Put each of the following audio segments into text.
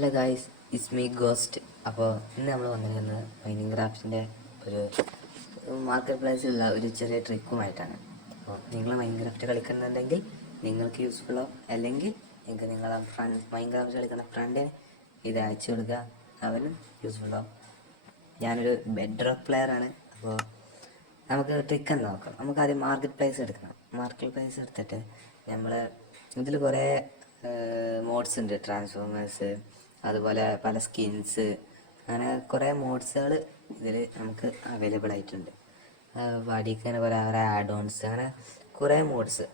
Hello guys, it's me ghost. അപ്പോൾ ഇന്ന് നമ്മൾ വന്നിരിക്കുന്നത് മൈനിങ് ക്രാഫ്റ്റിൻ്റെ ഒരു മാർക്കറ്റ് പ്ലേസിലുള്ള ഒരു ചെറിയ ട്രിക്കുമായിട്ടാണ്. അപ്പോൾ നിങ്ങൾ മൈനിങ് ക്രാഫ്റ്റ് കളിക്കുന്നുണ്ടെങ്കിൽ നിങ്ങൾക്ക് യൂസ്ഫുള്ളോ, അല്ലെങ്കിൽ നിങ്ങൾക്ക് നിങ്ങളെ മൈനിങ് ക്രാഫ്റ്റ് കളിക്കുന്ന ഫ്രണ്ടിന് ഇത് അയച്ചു കൊടുക്കുക, അവനും യൂസ്ഫുള്ളോ. ഞാനൊരു ബെഡ് റോക്ക് പ്ലെയറാണ്. അപ്പോൾ നമുക്ക് ട്രിക്ക് എന്ന് നോക്കാം. നമുക്ക് ആദ്യം മാർക്കറ്റ് പ്ലേസ് എടുക്കണം. മാർക്കറ്റ് പ്ലേസ് എടുത്തിട്ട് നമ്മൾ ഇതിൽ കുറേ മോഡ്സ് ഉണ്ട്. ട്രാൻസ്ഫോമേഴ്സ്, അതുപോലെ പല സ്കിൻസ്, അങ്ങനെ കുറേ മോഡ്സുകൾ ഇതിൽ നമുക്ക് അവൈലബിൾ ആയിട്ടുണ്ട്. അടിക്ക് തന്നെ കുറേ ആഡ് ഓൺസ്, അങ്ങനെ കുറേ മോഡ്സ്,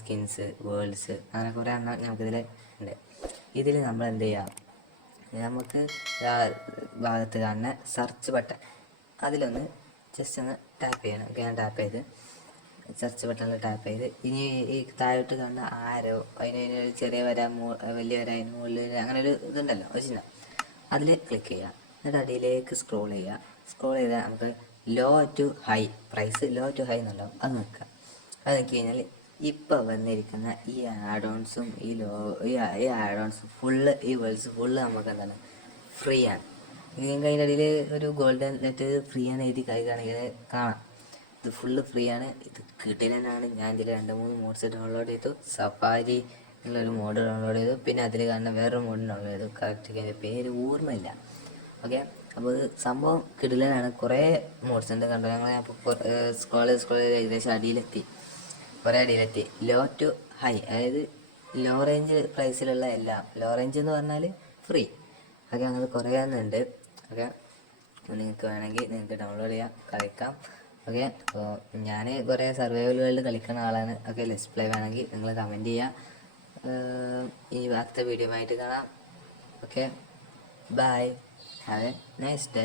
സ്കിൻസ്, വേൾഡ്സ്, അങ്ങനെ കുറേ എണ്ണം നമുക്കിതിൽ ഉണ്ട്. ഇതിൽ നമ്മൾ എന്ത് ചെയ്യാം, നമുക്ക് ഭാഗത്ത് കാണുന്ന സെർച്ച് ബട്ടൺ അതിലൊന്ന് ജസ്റ്റ് ഒന്ന് ടാപ്പ് ചെയ്യണം. ഞാൻ ടാപ്പ് ചെയ്ത് സെർച്ച് ബട്ടണിൽ ടാപ്പ് ചെയ്ത് ഇനി ഈ താഴോട്ട് കാണുന്ന ആരോ അതിനൊരു ചെറിയ വര, വലിയ വര, അതിന് മുകളിൽ അങ്ങനെ ഒരു ഇതുണ്ടല്ലോ, ഒരു ചിഹ്നം, അതിൽ ക്ലിക്ക് ചെയ്യുക. എന്നിട്ട് അടിയിലേക്ക് സ്ക്രോൾ ചെയ്യുക. സ്ക്രോൾ ചെയ്താൽ നമുക്ക് low to high, price low to high എന്നുണ്ടാവും, അത് നിൽക്കുക. അത് നോക്കി കഴിഞ്ഞാൽ ഇപ്പോൾ വന്നിരിക്കുന്ന ഈ ആഡോൺസും ഈ ആഡോൺസും ഫുള്ള്, ഈ വേൾഡ്സ് ഫുള്ള് നമുക്ക് എന്താണ്, ഫ്രീ ആണ്. നിങ്ങൾക്ക് അതിൻ്റെ ഇടയിൽ ഒരു ഗോൾഡൻ ലെറ്റർ ഫ്രീ ആണ് എഴുതി കഴിയുകയാണെങ്കിൽ കാണാം. ഇത് ഫുള്ള് ഫ്രീ ആണ്. ഇത് കിടിലനാണ്. ഞാൻ ഇതിൽ 2-3 മോഡ്സ് ഡൗൺലോഡ് ചെയ്തു. സഫാരി എന്നുള്ളൊരു മോഡ് ഡൗൺലോഡ് ചെയ്തു. പിന്നെ അതിൽ കാണുന്ന വേറൊരു മോഡ് ഡൗൺലോഡ് ചെയ്തു. കറക്റ്റ് അതിൻ്റെ പേര് ഓർമ്മയില്ല. ഓക്കെ, അപ്പോൾ ഇത് സംഭവം കിടിലനാണ്. കുറേ മോഡ്സ് ഉണ്ട്. കണ്ടോ, ഞങ്ങൾ സ്ക്രോൾ ചെയ്ത് ഏകദേശം അടിയിലെത്തി, കുറേ അടിയിലെത്തി. ലോ ടു ഹൈ, അതായത് ലോ റേഞ്ച് പ്രൈസിലുള്ള എല്ലാം. ലോ റേഞ്ച് എന്ന് പറഞ്ഞാൽ ഫ്രീ. ഓക്കെ, അങ്ങനെ കുറേ എണ്ണമുണ്ട്. ഓക്കെ, നിങ്ങൾക്ക് വേണമെങ്കിൽ നിങ്ങൾക്ക് ഡൗൺലോഡ് ചെയ്യാം, കളിക്കാം. ഓക്കെ, അപ്പോൾ ഞാൻ കുറേ സർവൈവൽ വേൾഡ് കളിക്കുന്ന ആളാണ്. ഓക്കെ, ലെറ്റ്സ് പ്ലേ വേണമെങ്കിൽ നിങ്ങൾ കമൻറ്റ് ചെയ്യുക. ഇനി അടുത്ത വീഡിയോ ആയിട്ട് കാണാം. Okay, bye, have a nice day.